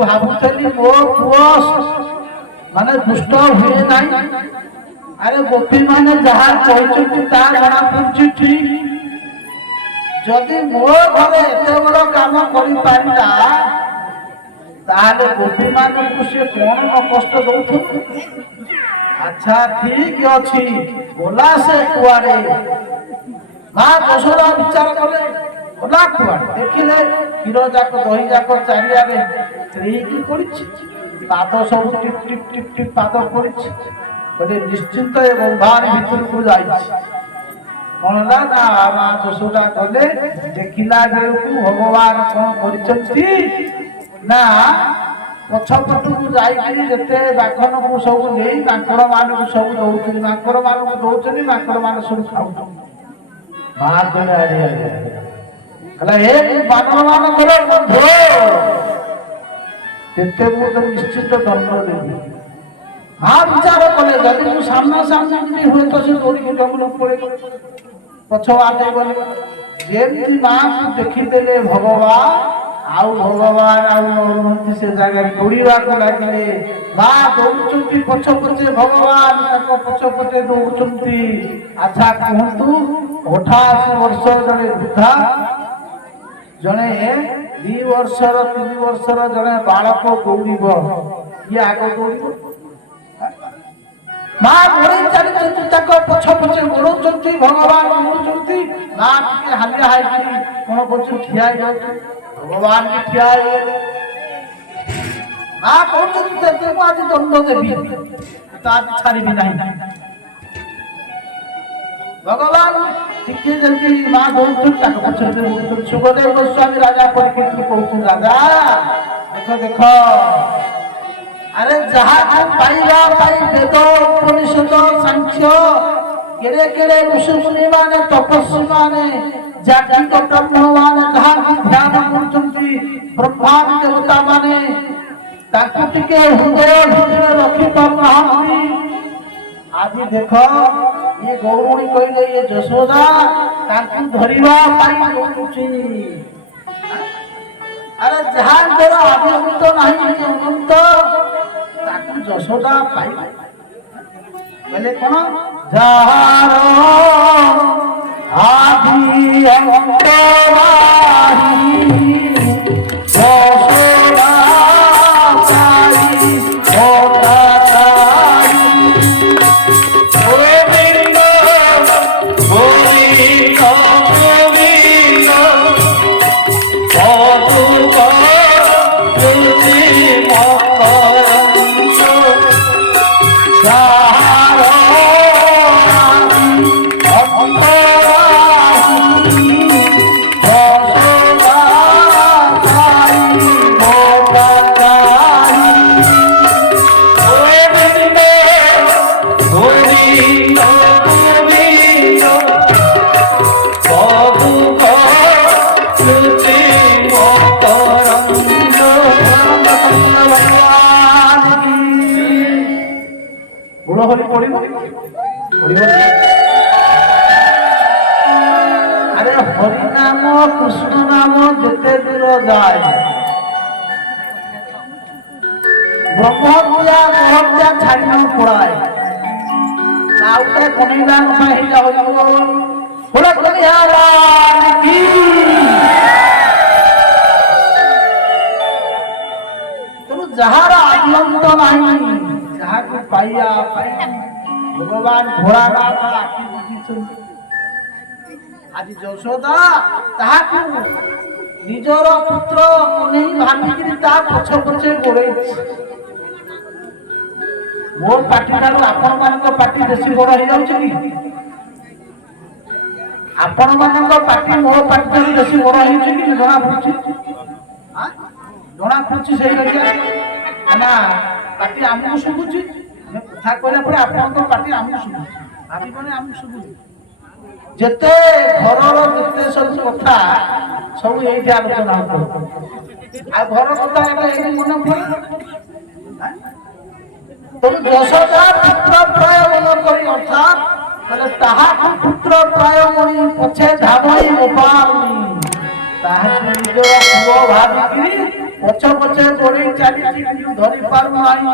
ଭାବୁଥିଲି ମୋ ପୁଅ ମାନେ ଦୁଷ୍ଟ ହୁଏ ନାହିଁ। ଆରେ ଗୋପୀ ମାନେ ଯାହା କହିଛନ୍ତି ତାହା ଜଣା ପଡୁଛି ଠିକ। ଯଦି ମୋ ଘରେ ଏତେ ବଡ଼ କାମ କରିପାରିଲା ତାହେଲେ ଗୋପୀ ମାନଙ୍କୁ ସେ କଣ ନ କଷ୍ଟ ଦଉଥିବ। ଆଚ୍ଛା ଠିକ ଅଛି, ଗଲା ସେ କୁଆଡେ। ମା ଯଶୋଦା ବିଚାର କଲେ ଗଲା କୁଆଡେ, ଦେଖିଲେ କ୍ଷୀର ଯାକ ଦହି ଯାକ ଚାରିଆଡେ ହେଇକି ପଡିଛି, ପାଦ ସବୁ ଟିପ ଟିପ ଟିପ ଟିପ ପାଦ ପଡିଛି। କହିଲେ ନିଶ୍ଚିନ୍ତ ଏ ବନ୍ଧାର ଭିତରକୁ ଯାଇଛି। କଣ ହେଲା ନା ମା ଯଶୋଦା କଲେ, ଦେଖିଲା ବେଳକୁ ଭଗବାନ କଣ କରିଛନ୍ତି ନା ପଛପଟକୁ ଯାଇକି ଯେତେ ବାଘନକୁ ସବୁ ନେଇ ମାଙ୍କଡ ମାନଙ୍କୁ ସବୁ ଦଉଛନ୍ତି, ମାଙ୍କଡ ମାନଙ୍କୁ ଦଉଛନ୍ତି, ମାଙ୍କଡ ମାନେ ସବୁ ଖାଉଛନ୍ତି। ମା କହିଲେ ଆରେ ଆରେ ହେଲା ଏ ବାନର ମାନଙ୍କର ବନ୍ଧୁ, କେତେ ମୁଁ ତ ନିଶ୍ଚିତ ଦଣ୍ଡ ଦେବି। ମା ବିଚାର କଲେ ଯଦି ମୁଁ ସାମ୍ନା ସାମ୍ନି ହୁଏତ ସେ ଦୌଡ଼ିକି ଜଙ୍ଗଲ ପଳେଇ ପଛ ବାଟେ ଗଲେ। ଯେମିତି ମାଙ୍କୁ ଦେଖିଦେଲେ ଭଗବାନ ଆଉ ଭଗବାନ ଆଉ ରହୁନାହାନ୍ତି ସେ ଜାଗାରେ, ଦୌଡ଼ିବାକୁ ଲାଗିଲେ। ମା ଦୌଡୁଛନ୍ତି ପଛ ପଛେ, ଭଗବାନ ତାଙ୍କ ପଛ ପଛେ ଦୌଡୁଛନ୍ତି। ଆଚ୍ଛା କୁହନ୍ତୁ 88 ବର୍ଷ ଜଣେ ବୃଦ୍ଧା, ଜଣେ 2 ବର୍ଷର 3 ବର୍ଷର ଜଣେ ବାଳକ ଦୌଡ଼ିବ, କିଏ ଆଗ ଦୌଡ଼ିବ? ମା ଗୋଡ଼େଇ ଚାଲିଛନ୍ତି, ତାଙ୍କ ପଛ ପଛେ ଗୋଡ଼ଉଛନ୍ତି, ଭଗବାନ ଦୌଡୁଛନ୍ତି। ମା ଟିକେ ହାଲିଆ ହେଇକି କଣ କରୁଛନ୍ତି, ଠିଆ ହେଇଯାଉଛି। ଭଗବାନ ବି ଠିଆ ହେଇଗଲେ। ମା କହୁଛନ୍ତି ତେତେ ମୁଁ ଆଜି ଦଣ୍ଡ ଦେବି, ତା ଛାଡ଼ିବି ନାହିଁ। ଭଗବାନ ଟିକେ ଯେମିତି ମା ଦୌଡୁଛନ୍ତି ତାଙ୍କ ପଛରେ ଦୌଡୁଛନ୍ତି। ସୁଖଦେବ ଗୋସ୍ୱାମୀ ରାଜା ପରୀକ୍ଷିତଙ୍କୁ କହୁଛନ୍ତି, ରାଜା ଦେଖ ଦେଖ, ଆରେ ଯାହାକୁ ପାଇବା ପାଇଁ ବେଦ ଉପନିଷଦ ସାଂଖ୍ୟ କେଡେ କେଡେ ଋଷିମୁନି ମାନେ ତପସ୍ୱୀ ମାନେ ଜାତିକ ବ୍ରହ୍ମ ମାନେ ଯାହାକୁ ଧ୍ୟାନ କରୁଛନ୍ତି, ବ୍ରହ୍ମାଣ୍ଡ ଦେବତା ମାନେ ତାକୁ ଟିକେ ହୃଦୟ ଭିତରେ ରଖିପାରୁନାହାନ୍ତି। ଆଜି ଦେଖ ଇଏ ଗୌରଣୀ କହିଲେ ଇଏ ଯଶୋଦା ତାଙ୍କୁ ଧରିବା ପାଇଁ ଦୌଡୁଛି। ଆରେ ଯାହାଙ୍କର ଆଦି ଅନ୍ତ ନାହିଁ ଅନନ୍ତ, ତାକୁ ଯଶୋଦା ପାଇ କହିଲେ କଣ, ଯାହାର ଆଦି ଅନ୍ତ ନାହିଁ ଯଶୋଦା আরে হরি নাম কৃষ্ণ নাম যেতে দূর যায়, ব্রহ্মহত্যা গোহত্যা ছাড়ি পড়ায় না উঠে কনিদান পাহিলা হইব বলে কলিয়ালাল কি। তেণু যাহার আদি অন্ত ନାହିଁ, ଯାହାକୁ ପାଇବା ପାଇଁ ଭଗବାନ ଭୋଳାନାଥ ଆଖି ବୁଜିଛନ୍ତି। ଆଜି ଯଶୋଦା ତାହାକୁ ନିଜର ପୁତ୍ର ନେଇ ଭାବିକିରି ତା ପଛ ପଛେ ଗୋଡ଼େଇଛି। ମୋ ପାଟି ଠାରୁ ଆପଣମାନଙ୍କ ପାଟି ବେଶୀ ବଡ ହେଇଯାଉଛି କି? ଆପଣମାନଙ୍କ ପାଟି ମୋ ପାଟି ଠାରୁ ବେଶୀ ବଡ ହେଇଛି କି? ଜଣା ପଡୁଛି, ଜଣା ପଡୁଛି। ସେଇ ନା ପାଟି ଆମକୁ ଶୁଭୁଛି, କଥା କହିଲା ପରେ ଆପଣଙ୍କ ପାଟି ଆମକୁ ଶୁଭୁଛି, ଭାବିବନି ଆମକୁ ଶୁଭୁଛି। ଯେତେ ଘରର ଯେତେ ସବୁ କଥା ସବୁ ଏଇଠି ଆଲୋଚନା ହଉଥିବ, ଆଉ ଘର କଥା ଏଇଠି ମନେ ପଡେ। ତେଣୁ ଯଶୋଦା ପୁତ୍ର ପ୍ରାୟ ମନ କରି, ଅର୍ଥାତ୍ ମାନେ ତାହାକୁ ପୁତ୍ର ପ୍ରାୟ ମଣି ପଛେ ଧାମଇ ଗୋପାଳୁନି, ତାହାକୁ ନିଜର ପୁଅ ଭାବିକିରି ପଛ ପଛେ ଗୋଡେଇ ଚାଲିଛି କିନ୍ତୁ ଧରି ପାରୁନାହିଁ।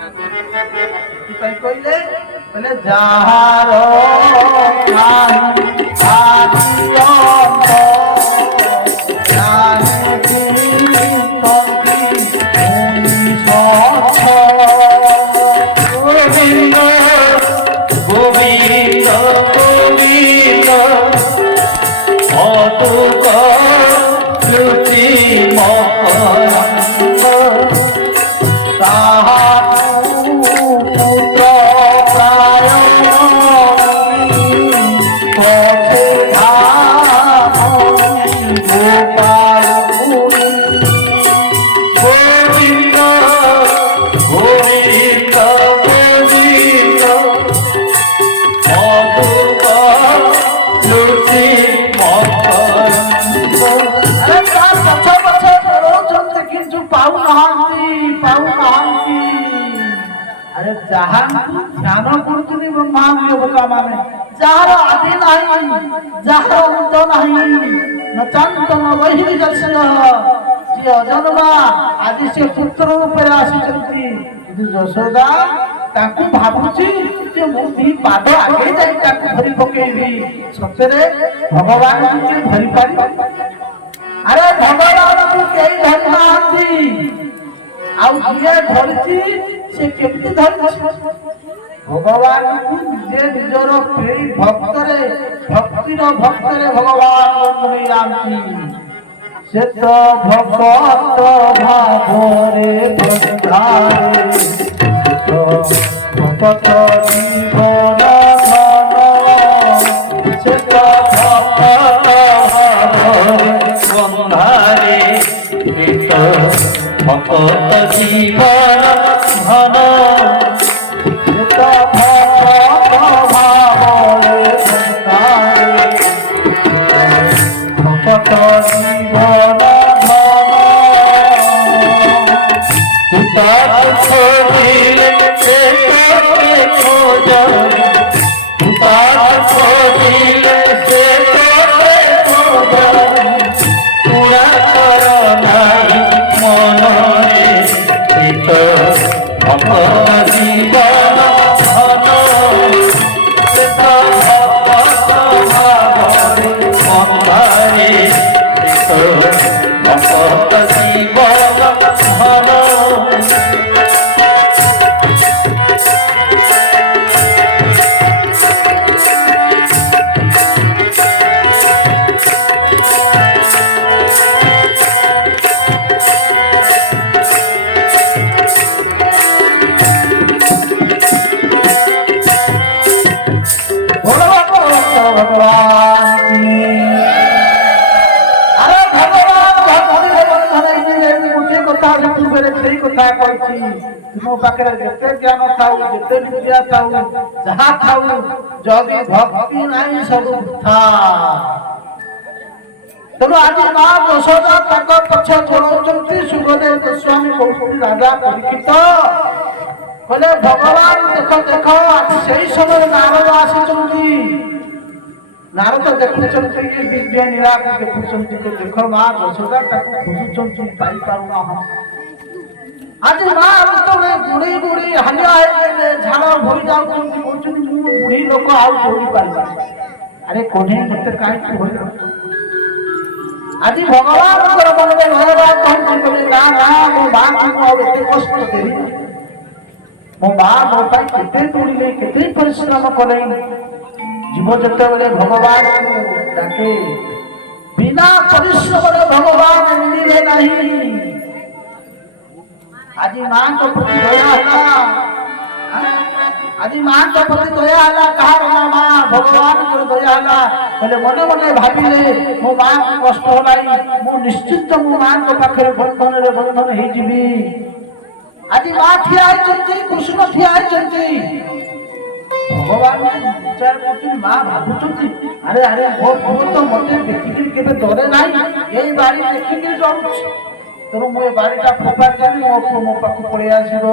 ସେଥିପାଇଁ କହିଲେ କହିଲେ ଯାହାର ନାହିଁ ଆଦିର ध्यान करते ब्रह्मा माने जार आदि नहीं जार अंत नहीं न चंत न वही दर्शन जी अजन्मा आदि से पुत्र रूपे आसी यशोदा ताकू भाबुची जे मुठी पाद आगे जाई ताकू धरि पकेबी सतरे भगवान के धरि पारी अरे भगवान को केई धरि नाथी आउ जिए धरती से केमती धरि भगवान को जे निजर प्रेम भक्तरे भक्तिर भक्तरे भगवान बंधु आंती से तो भगवत भावरे बंधारे तो भगवत जीवन धन से तो भगवत भावरे बंधारे तो भगवत जीवन धन तुम पाखे जिते ज्ञान थाऊ जिते विद्या थाऊ जहाँ थाऊ जदि भक्ति नहीं सब था तेणु आज माँ यशोदा पक्ष छोड़ाऊँ सुखदेव गोस्वामी कहते राजा परीक्षित कहले भगवान देख देख से समय नारद आसी नारद देखुं विद्या निराक देखुं देख माँ यशोदा खोजुं पाई पारुना आज माँ बुढ़ी बुढ़ी हालिया झाड़ भरी जाऊँ बुढ़ी लोक आउ दौड़ी पार अरे कोने मत कहीं आज भगवान मन में कहते ना ना मो माँ को कष्ट देवी मो माँ मो के दौड़े के परिश्रम कले जीव जिते भगवान डाके बिना परिश्रम भगवान मिले नहीं आज मां को प्रति दया हला आज मां को प्रति दया हला कहार मां भगवान को दया हला बोले मने मने भाबिले मो मां को कष्ट होलाई मो निश्चित मो मां को पाखरे बंधन हे जीवी आज मां ठिया है चंती कृष्ण ठिया है चंती भगवान विचार करती मां भाबुचंती अरे अरे वो तो मते देखि केबे डरे नाही एई बारी देखि के डरू तेणु मुझे बारीटा फोपार देवी मो पाक पड़े आसब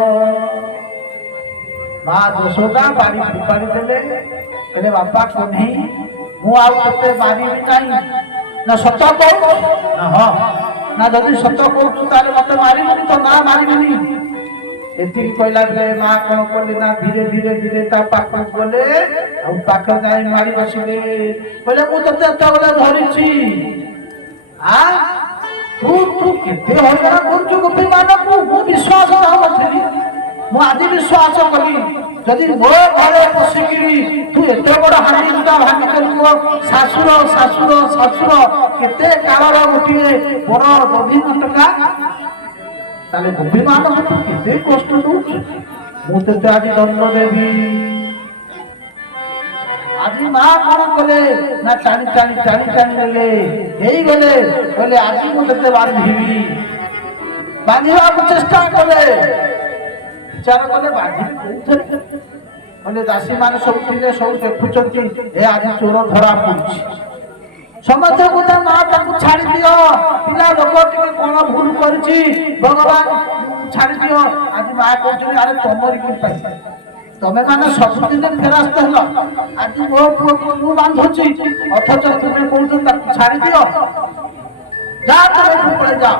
माँ यशोदा बारी फोपाड़ी देले कहले बापा कन्हई मु आउ तते बारी नहीं ना सत कहू ना हाँ ନା ଯଦି ସତ କହୁଛୁ ତାହେଲେ ମତେ ମାରିବୁନି ତ? ନା ମାରିବିନି। ଏତିକି କହିଲା ବେଳେ ମା କଣ କଲେ ନା ଧୀରେ ଧୀରେ ଧୀରେ ତା ପାଖକୁ ଗଲେ ଆଉ ପାଖ ଯାଇ ମାରି ବସିଲେ। କହିଲେ ମୁଁ ତତେ ଏତେବେଳେ ଧରିଛି, ତୁ କେତେ ହଇରାଣ କରୁଛୁ ଗୋପୀ ମାନଙ୍କୁ। ମୁଁ ବିଶ୍ୱାସ କରୁନଥିଲି, ମୁଁ ଆଜି ବିଶ୍ୱାସ କଲି। ଯଦି ମୋ ଘରେ ପଶିକିରି ତୁ ଏତେ ବଡ ହାଣ୍ଡି ଗୁଟା ଭାଙ୍ଗି ଦେଲୁ, ଶାଶୁର ଶାଶୁର ଶାଶୁର କେତେ କାଳର ଗୋଟିଏ ବଡ ଦଧି ଟଙ୍କା, ତାହେଲେ ଗୋପୀ ମାନଙ୍କୁ ତୁ କେତେ କଷ୍ଟ ଦଉଛୁ। ମୁଁ ତତେ ଆଜି ଦଣ୍ଡ ଦେବି। ଆଜି ମା କଣ କଲେ ନା ଟାଣି ଟାଣି ଟାଣି ଟାଣି ନେଲେ, ହେଇଗଲେ। କହିଲେ ଆଜି ମୁଁ ତତେ ବାନ୍ଧିବି। ବାନ୍ଧିବାକୁ ଚେଷ୍ଟା କଲେ, ବିଚାର କଲେ ବାନ୍ଧିବି କୋଉଥିରେ? କହିଲେ ଦାସୀ ମାନେ ସବୁ ଥିଲେ, ସବୁ ଦେଖୁଛନ୍ତି, ଏ ଆଜି ଚୋର ଧରା ପଡୁଛି। ସମସ୍ତେ କହୁଛନ୍ତି ମା ତାକୁ ଛାଡି ଦିଅ, ପିଲା ଲୋକ ଟିକେ କଣ ଭୁଲ କରିଛି, ଭଗବାନ ଛାଡି ଦିଅ। ଆଜି ମା କହୁଛନ୍ତି ଆରେ ତମରି କି ପାଇଁ, ତମେ ମାନେ ସବୁଦିନ ଫେରାସ୍ତ ହେଲ, ଆଜି ମୋ ପୁଅକୁ ମୁଁ ବାନ୍ଧୁଛି, ଅଥଚ ତୁମେ କହୁଛ ତାକୁ ଛାଡି ଦିଅ, ଯା ତମେ ପଳେଇ ଯାଅ।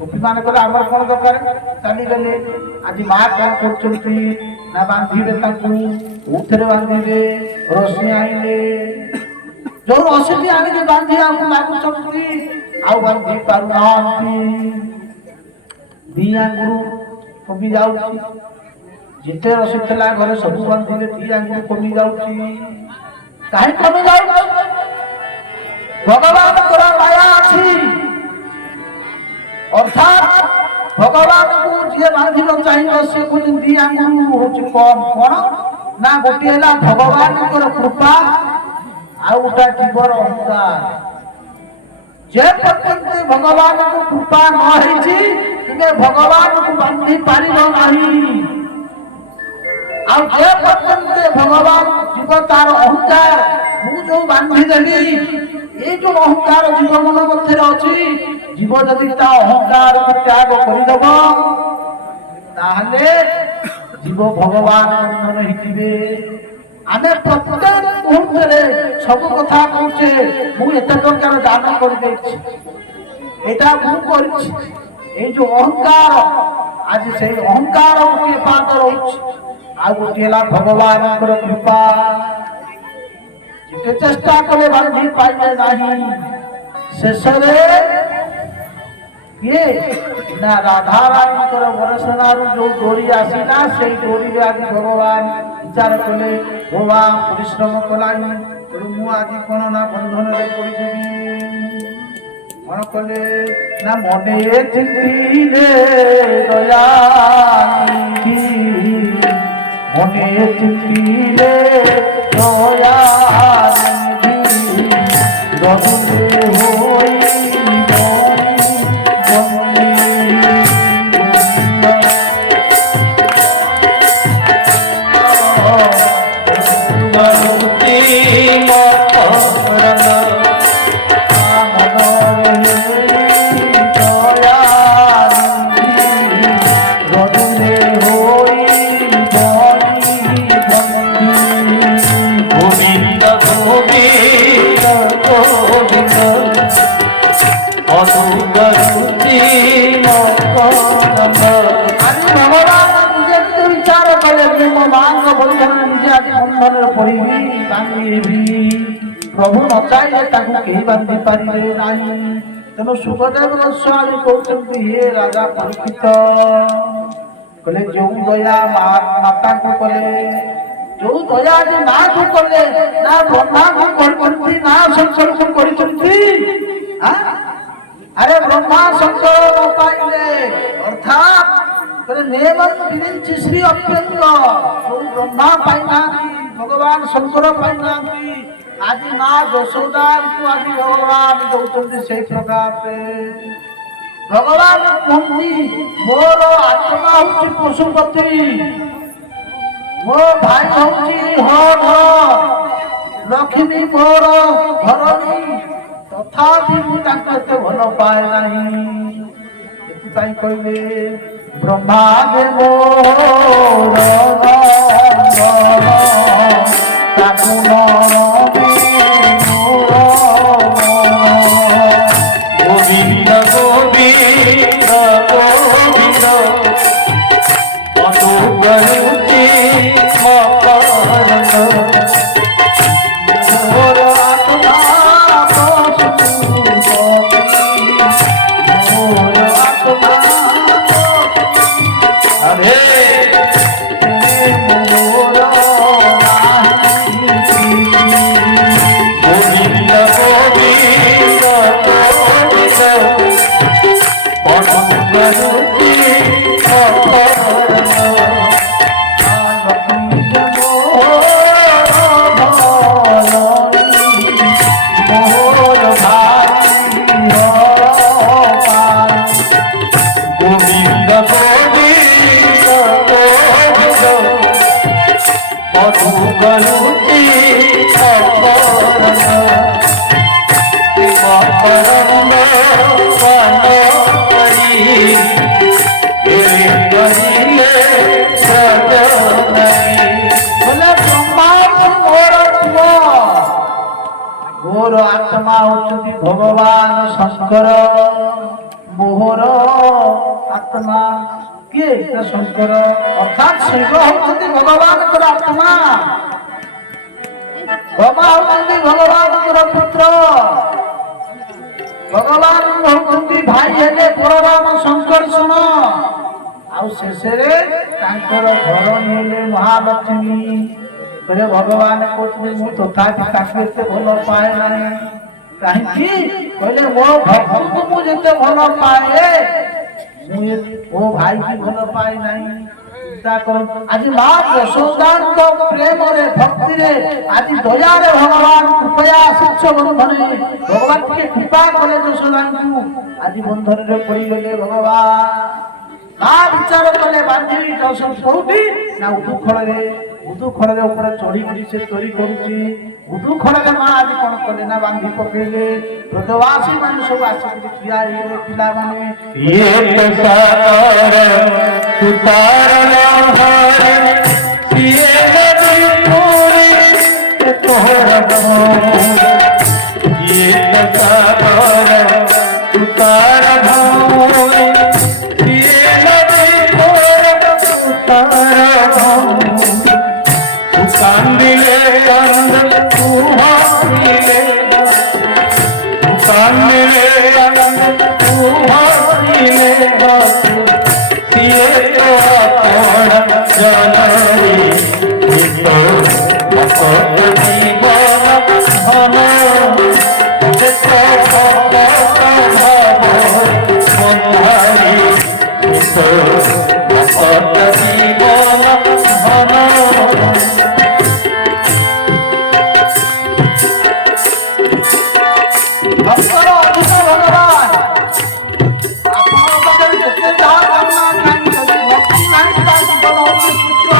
ଗୋପୀ ମାନେ କହିଲେ ଆମର କଣ ଦରକାର, ଚାଲିଗଲେ। ଆଜି ମା କଣ କରୁଛନ୍ତି ନା ବାନ୍ଧିବେ ତାଙ୍କୁ। କୋଉଥିରେ ବାନ୍ଧିବେ? ରସି ଆଣିଲେ। ଯୋଉ ରସିଟି ଆଣିକି ବାନ୍ଧିବାକୁ ଲାଗୁଛନ୍ତି ଆଉ ବାନ୍ଧି ପାରୁନାହାନ୍ତି। ଦି ଆଙ୍ଗୁରୁ କମି ଯାଉଛି। ଯେତେ ରସି ଥିଲା ଘରେ ସବୁ ବାନ୍ଧିଲେ, ଦି ଆଙ୍ଗୁରୁ କମି ଯାଉଛି। କାହିଁ କମି ଯାଉଛି? ଭଗବାନଙ୍କର ମାୟା ଅଛି। ଅର୍ଥାତ୍ ଭଗବାନଙ୍କୁ ଯିଏ ବାନ୍ଧିବ ଚାହିଁବ, ସେ କହୁଛନ୍ତି ଦି ଆଙ୍ଗୁରୁ ହଉଛି କମ। କଣ ନା ଗୋଟିଏ ହେଲା ଭଗବାନଙ୍କର କୃପା, ଆଉ ଗୋଟା ଜୀବର ଅହଙ୍କାର। ଯେ ପର୍ଯ୍ୟନ୍ତ ଭଗବାନଙ୍କୁ କୃପା ନ ହେଇଛି, ତୁମେ ଭଗବାନଙ୍କୁ ବାନ୍ଧି ପାରିବ ନାହିଁ। ଆଉ ଯେ ପର୍ଯ୍ୟନ୍ତ ଭଗବାନ ଜୀବ ତାର ଅହଙ୍କାର, ମୁଁ ଯୋଉ ବାନ୍ଧିଦେଲି, ଏଇ ଯୋଉ ଅହଙ୍କାର ଜୀବ ମନ ମଧ୍ୟରେ ଅଛି, ଜୀବ ଯଦି ତା ଅହଙ୍କାରକୁ ତ୍ୟାଗ କରିଦବ, ତାହେଲେ ଜୀବ ଭଗବାନ ବନ୍ଧନ ହେଇଯିବେ। ଆମେ ପ୍ରତ୍ୟେକ ମୁହୂର୍ତ୍ତରେ ସବୁ କଥା କହୁଛେ, ମୁଁ ଏତେ ଟଙ୍କାର ଦାନ କରିଦେଇଛି, ଏଇଟା ମୁଁ କରିଛି। ଏଇ ଯୋଉ ଅହଙ୍କାର, ଆଜି ସେଇ ଅହଙ୍କାର ଗୋଟିଏ ପାଦ ରହୁଛି, ଆଉ ଗୋଟିଏ ହେଲା ଭଗବାନଙ୍କର କୃପା। ଯେତେ ଚେଷ୍ଟା କଲେ ବାନ୍ଧି ପାଇଲେ ନାହିଁ। ଶେଷରେ କିଏ ନା ରାଧାରାଣୀଙ୍କର ବରସନାରୁ ଯୋଉ ଡୋରି ଆସିଲା, ସେଇ ଡୋରିରେ ଆଜି ଭଗବାନ ବିଚାର କଲେ, ଭଗବାନ ପରିଶ୍ରମ କଲାଣି, ତେଣୁ ମୁଁ ଆଜି କଣ ନା ବନ୍ଧନରେ ପଡିଯିବି। କଣ କଲେ ନା ମନେ ଚିନ୍ତିଲେ ଦୟାନିଧି, ମନେ ଚିନ୍ତିଲେ ଦୟାନିଧି, ରଘୁରେ ହୋଇ प्रभु न चाहिए कहीं बांधि पारे ना। तेणु सुखदेव गोस्वामी कहते हे राजा परीक्षित, कहले जो दया माता को कले, जो दया माँ को कले, ना ब्रह्मा को करती ना शंकर को करती। अरे ब्रह्मा शंकर न पाइले, अर्थात श्री अत्यंत जो ब्रह्मा पाइना, भगवान शंकर पाइना, आज माँ यशोदा को आज भगवान दौरान से प्रकार से भगवान कहती मोर आत्मा हूँ पशुपति, मो भाई हूँ हर लक्ष्मी मोर धरणी, तथापि मुझे भल पाए ना। कहले ब्रह्मागे मोर गोविंद মধু গলুচি অপরণ মকরন্দ পান করি করিলে সদনাই বলে ব্রহ্মা মোর মোর আত্মা হচ্ছেন ভগবান শঙ্কর মোহর আত্মা কিଏ ଶଙ୍କର ଅର୍ଥାତ୍ ଶିବ ହଉଛନ୍ତି ଭଗବାନଙ୍କର ଆତ୍ମା ବ୍ରହ୍ମା ହଉଛନ୍ତି ଭଗବାନଙ୍କର ପୁତ୍ର ଭଗବାନ ହଉଛନ୍ତି ଭାଇ ହେଲେ ବଳରାମ ଶଙ୍କର ଶୁଣ ଆଉ ଶେଷରେ ତାଙ୍କର ଘର ହେଲେ ମହାଲକ୍ଷ୍ମୀ କହିଲେ ଭଗବାନ କହୁଛନ୍ତି ମୁଁ ତଥାପି ତାକୁ ଏତେ ଭଲ ପାଏ ନାହିଁ କାହିଁକି କହିଲେ ମୋ ଭକ୍ତକୁ ମୁଁ ଯେତେ ଭଲ ପାଏ ମୋ ଭାଇ କି ଭଲ ପାଇ ନାହିଁ ଚିନ୍ତା କରନ୍ତୁ ଆଜି ମା ଯଶୋଦାଙ୍କ ପ୍ରେମରେ ଭକ୍ତିରେ ଆଜି ଦୟାରେ ଭଗବାନ କୃପୟା ଶିକ୍ଷ ବନ୍ଧନରେ ଭଗବାନ ଟିକେ କୃପା କଲେ ଯଶୋଦାଙ୍କୁ ଆଜି ବନ୍ଧନରେ ପଡ଼ିଗଲେ ଭଗବାନ ମା ବିଚାର କଲେ ବାନ୍ଧିବି ଯଶୋଦ କୋଉଠି ନା ଉଦୁଖଳରେ ଉପରେ ଚଢିକି ସେ ଚୋରି କରୁଛି ଉଦୁଖଳରେ ମା ଆଜି କଣ କଲେ ନା ବାନ୍ଧି ପକେଇଲେ ବ୍ରଜବାସୀ ମାନେ ସବୁ ଆସିକି ଠିଆ ହେଇଗଲେ ପିଲାମାନେ ये तुतार लहर सिए नदी पूरी तोहर ये तुतार भौरी सिए नदी तोहर तुतार तू कांदिले कंद तू हंसिले तू कांदिले कंद तू हंसिले सिए तो अपना जनरी तो मकत जीवन धन तो भक्त भाव बंधारी तो मकत जीवन धन ଭକ୍ତର ଅଧିକ ଭଗବାନ ଆପଣଙ୍କ ପାଖରେ ଯେତେ ଯାହା କାମନା କାହିଁକି ଯଦି ଭକ୍ତି ନାହିଁ ତା ଜୀବନ ହଉଛି ଶୁକ୍ର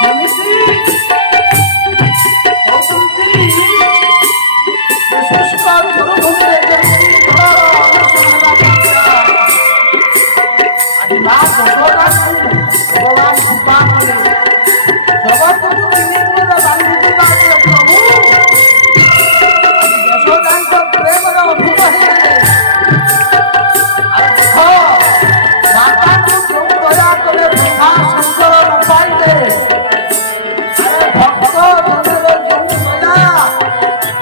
ଯେମିତି କହୁଛନ୍ତି ଶୁଷ୍କ ମରୁଭୂମିରେ ଯେମିତି ଜଳର ଅନୁସରଣ ହେଲା ଆଜି ମା ଯଶୋଦାଙ୍କୁ ଭଗବାନ କୃପା କଲେ ଜଗତକୁ ତିନି ଦିନରେ ବାନ୍ଧିଥିବା ପ୍ରଭୁ ଯଶୋଦାଙ୍କ ପ୍ରେମର ଅଦ୍ଭୁତ ହେଇଗଲେ ଆଉ ଦେଖ ମାତାଙ୍କୁ ଯୋଉ ଦୟା କଲେ ବ୍ରହ୍ମା ଶଙ୍କର ନ ପାଇଲେ ଆରେ ଭକ୍ତ ଜନର ଯୋଉ ଦୟା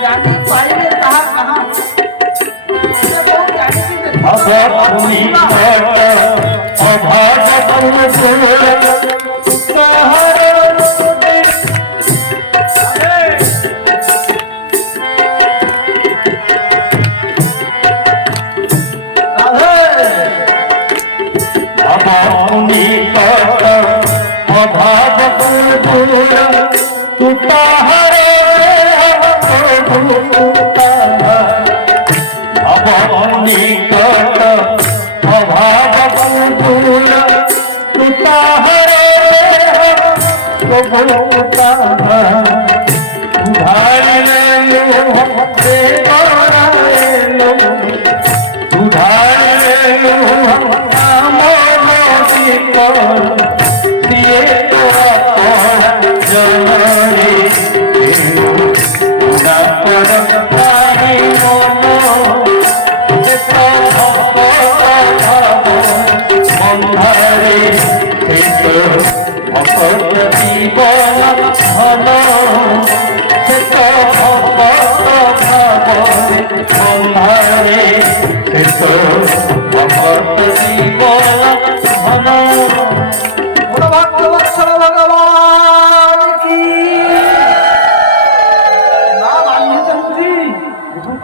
ଜାଣି ପାଇଲେ ତାହା କାହା ସେ ବହୁ ଜାଣିକି ଦେଖ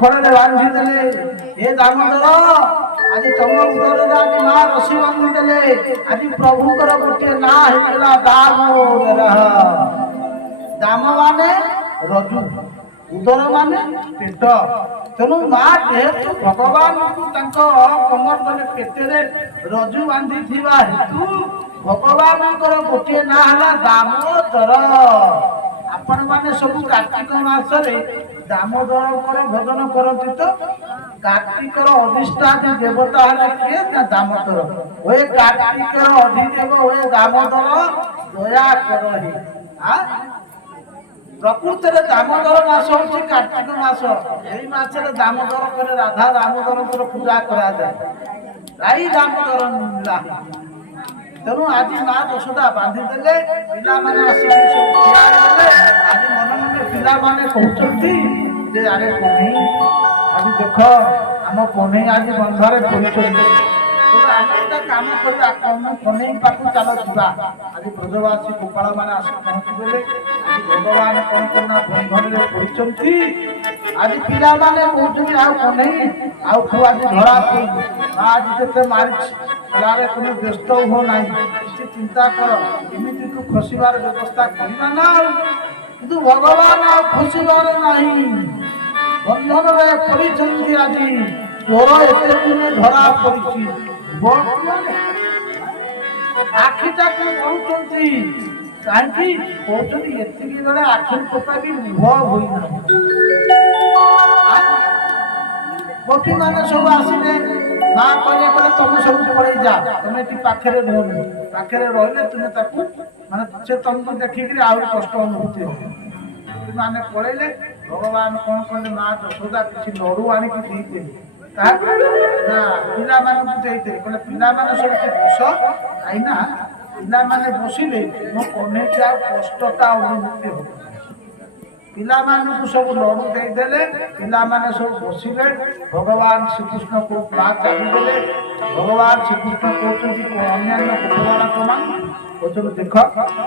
ଖରାରେ ବାନ୍ଧିଦେଲେ ଏ ଦାମୋଦର ଆଜି ତମ ଉଦରରେ ଆଜି ମା ରସି ବାନ୍ଧିଦେଲେ ଆଜି ପ୍ରଭୁଙ୍କର ଗୋଟିଏ ନାଁ ହେଇଥିଲା ଦାମୋଦର ଦାମ ମାନେ ରଜୁ ଉଦର ମାନେ ପେଟ ତେଣୁ ମା ଯେହେତୁ ଭଗବାନଙ୍କୁ ତାଙ୍କ କମର ମାନେ ପେଟରେ ରଜୁ ବାନ୍ଧିଥିବା ହେତୁ ଭଗବାନଙ୍କର ଗୋଟିଏ ନାଁ ହେଲା ଦାମୋଦର। ଆପଣ ମାନେ ସବୁ କାର୍ତ୍ତିକ ମାସରେ ଦାମୋଦରଙ୍କର ଭଜନ କରନ୍ତି ତ? କାର୍ତ୍ତିକର ଅଧିଷ୍ଠାନୀ ଦେବତା ହେଲେ କିଏ? ନା ଦାମୋଦର। ଓଏ କାର୍ତ୍ତିକର ଅଧିଦେବ ଓଏ ଦାମୋଦର ଦୟା କର ହି। ପ୍ରକୃତରେ ଦାମୋଦର ମାସ ହଉଛି କାର୍ତ୍ତିକ ମାସ। ଏଇ ମାସରେ ଦାମୋଦର করে ରାଧା ଦାମୋଦରଙ୍କର ପୂଜା କରାଯାଏ। ଗାଈ ଦାମୋଦର ଲୀଳା। ତେଣୁ ଆଜି ମା ଯଶୋଦା ବାନ୍ଧିଦେଲେ, ପିଲାମାନେ ଆସିକି ସବୁ ଠିଆ ହେଇଗଲେ। ଆଜି ମନେ ମନେ ପିଲାମାନେ କହୁଛନ୍ତି ଯେ ଆରେ କହ୍ନେଇ ଆଜି ଦେଖ ଆମ କହ୍ନେଇ ଆଜି ବନ୍ଧରେ ପଡ଼ିଛନ୍ତି। ଆମେ ଗୋଟେ କାମ କରିବା, କହ୍ନେଇ ପାଖକୁ ଚାଲ ଯିବା। ଆଜି ବ୍ରଜବାସୀ ଗୋପାଳ ମାନେ ଆସି ପହଞ୍ଚିଗଲେ। ଆଜି ଭଗବାନ କଣ କନା ବନ୍ଧନରେ ପଡ଼ିଛନ୍ତି। ଆଜି ପିଲାମାନେ କହୁଛନ୍ତି ଆଉ କହ୍ନେଇ ଆଉ ତୁ ଆଜି ଧରା ପଡିବୁ। ଆଜି ଯେତେ ମାରିଛି ହେଲାରେ ତୁମେ ବ୍ୟସ୍ତ ହୁଅ ନାହିଁ, କିଛି ଚିନ୍ତା କର, ଏମିତି ତୁ ଖସିବାର ବ୍ୟବସ୍ଥା କରିବା ନା। କିନ୍ତୁ ଭଗବାନ ଆଉ ଖସିବାର ନାହିଁ, ବନ୍ଧନରେ ପଡ଼ିଛନ୍ତି। ଆଜି ଚୋର ଏତେ ଦିନେ ଧରା ପଡିଛି। ଆଖିଟାକୁ କରୁଛନ୍ତି କାହିଁକି? କହୁଛନ୍ତି ଏତିକି ବେଳେ ଆଖିରୁ ଟୋପା ବି ଲୁହ ହୋଇନାହିଁ। ଗୋପୀ ମାନେ ସବୁ ଆସିଲେ। ମା କହିଲେ କହିଲେ ତମେ ସବୁ ପଳେଇ ଯା, ତମେ ଏଠି ପାଖରେ ରୁହନି। ପାଖରେ ରହିଲେ ତୁମେ ତାକୁ ମାନେ ସେ ତମକୁ ଦେଖିକିରି ଆହୁରି କଷ୍ଟ ଅନୁଭୂତି ହବ। ମାନେ ପଳେଇଲେ। ଭଗବାନ କଣ କଲେ, ମା ଯଶୋଦା କିଛି ଲଡୁ ଆଣିକି ଦେଇଦେଲେ। କାହାକୁ? ନା ପିଲାମାନଙ୍କୁ ଦେଇଦେଲେ। କହିଲେ ପିଲାମାନେ ସବୁ ବସ, କାହିଁନା ପିଲାମାନେ ବସିଲେ ମୋ କହ୍ନେଇକି ଆଉ କଷ୍ଟଟା ଅନୁଭୂତି ହବ। ପିଲାମାନଙ୍କୁ ସବୁ ଲଡୁ ଦେଇଦେଲେ। ପିଲାମାନେ ସବୁ ବସିଲେ। ଭଗବାନ ଶ୍ରୀକୃଷ୍ଣକୁ ମା ଚାଲିଦେଲେ। ଭଗବାନ ଶ୍ରୀକୃଷ୍ଣ କହୁଛନ୍ତି ଅନ୍ୟାନ୍ୟ ଗୋପାଳ ବାଳକମାନଙ୍କୁ କହୁଛନ୍ତି ଦେଖ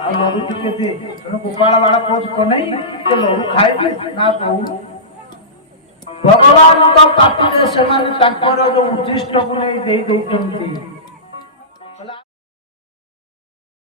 ଆଉ ଲଡୁ ଟିକେ ଦିଏ। ତେଣୁ ଗୋପାଳ ବାଳକ କହୁଛି କହ୍ନେଇ ସେ ଲଡୁ ଖାଇବି ନା ଦଉନୁ। ଭଗବାନଙ୍କ ପାଟିରେ ସେମାନେ ତାଙ୍କର ଯୋଉ ଉଦ୍ଦିଷ୍ଟକୁ ନେଇ ଦେଇ ଦଉଛନ୍ତି।